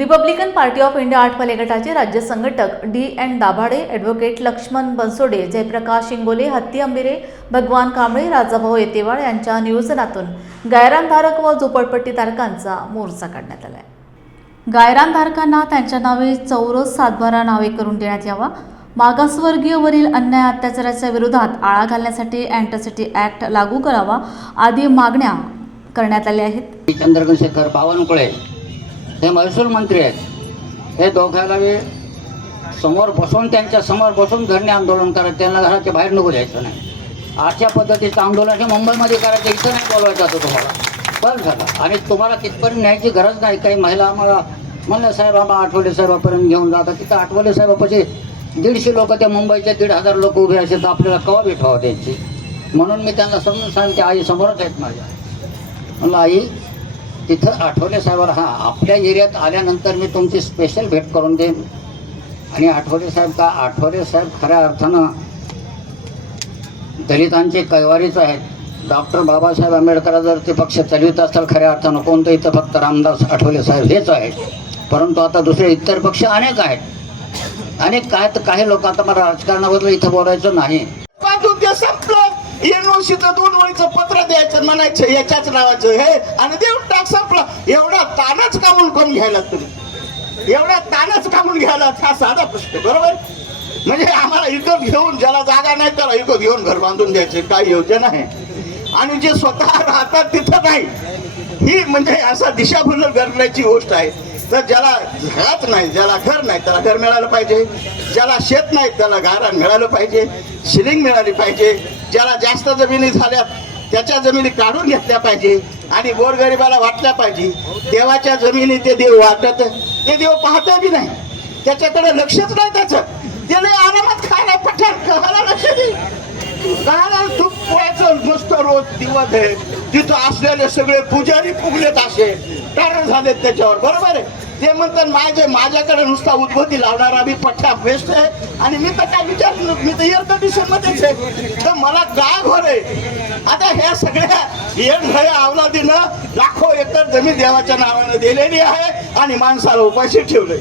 Republican party of India Athawale गटाचे राज्य संघटक D N Dabhade advocate Laxman Bansode Jayprakash Shingole हत्ती अंबिरे भगवान कांबळे राजाभाऊ येतेवाळ यांच्या नियोजनातून गायरानधारक व झोपडपट्टीधारकांचा मोर्चा काढण्यात आला आहे गायरानधारकांना त्यांच्या नावे चौरस सातबारा नावे करून देण्यात यावा. मागासवर्गीयवरील अन्याय अत्याचाराच्या विरोधात आळा घालण्यासाठी अँट्रॉसिटी ॲक्ट लागू करावा आदी मागण्या करण्यात आल्या आहेत. चंद्रशेखर बावनकुळे. हे महसूल मंत्री आहेत. हे दोघांना मी समोर बसून त्यांच्यासमोर बसून धरणे आंदोलन करायचं. त्यांना घराच्या बाहेर नको द्यायचं नाही. अशा पद्धतीचं आंदोलन हे मुंबईमध्ये करायचं इथं नाही बोलवायचं होतं तुम्हाला. बरं झालं. आणि तुम्हाला तिथपर्यंत न्यायची गरज नाही. काही महिला आम्हाला म्हणलं साहेब आम्हाला आठवले साहेबापर्यंत घेऊन जातात तिथं आठवले साहेबापाशी दीडशे लोक त्या मुंबईचे दीड हजार लोक उभे असेल तर आपल्याला कवा भेटावं त्यांची? म्हणून मी त्यांना समजून सांगते आई समोरच आहेत माझ्या. म्हणलं आई तिथं आठवले साहेबाला हां आपल्या एरियात आल्यानंतर मी तुमची स्पेशल भेट करून देईन. आणि आठवले साहेब का आठवले साहेब खऱ्या अर्थानं दलितांचे कैवारीच आहेत. डॉक्टर बाबासाहेब आंबेडकर जर ते पक्ष चालवित असतात खऱ्या अर्थानं कोणतं इथं फक्त रामदास आठवले साहेब हेच आहेत. परंतु आता दुसरे इतर पक्ष अनेक आहेत. अनेक काय तर काही लोक आता मला राजकारणाबद्दल इथं बोलायचं नाही. एनओसीचं दोन वळीचं पत्र द्यायचं म्हणायचं याच्याच नावाचं हे. आणि देऊ टाक संपलं. एवढा तानच कामून करून घ्यायला तुम्ही. एवढा तानच कामून घ्यायला हा साधा प्रश्न बरोबर? म्हणजे आम्हाला इकत घेऊन ज्याला जागा नाही त्याला इकत घेऊन घर बांधून द्यायचे काय योजना आहे. आणि जे स्वतः राहतात तिथं नाही. ही म्हणजे असा दिशाभूल करण्याची गोष्ट आहे. तर ज्याला घरात नाही ज्याला घर नाही त्याला घर मिळालं पाहिजे. ज्याला शेत नाही त्याला गारा मिळालं पाहिजे. शिलिंग मिळाली पाहिजे. ज्याला जास्त जमिनी झाल्या त्याच्या जमिनी काढून घेतल्या पाहिजे. आणि गोरगरिबाला वाटल्या पाहिजे. देवाच्या जमिनी ते देव वाटत ते देव पाहता बी नाही. त्याच्याकडे लक्षच नाही त्याचं. त्याला आरामात खायला पठार कहाला लक्ष दे. काय तूप पोळ्याचं नुसतं रोज दिवस आहे तिथं असलेले सगळे पुजारी फुगलेत असे. कारण झालेत त्याच्यावर. बरोबर आहे? ते म्हणतात माझे माझ्याकडे नुसता उद्भवती लावणारा मी पठ्ठा बेस्ट आहे आणि मी तर काय विचार मी तर एअर कंडिशन मध्येच आहे. तर मला काय घोर आहे? आता ह्या सगळ्या येण घड्या अवलादीनं लाखो एकर जमीन देवाच्या नावानं दिलेली आहे आणि माणसाला उपाशी ठेवलंय.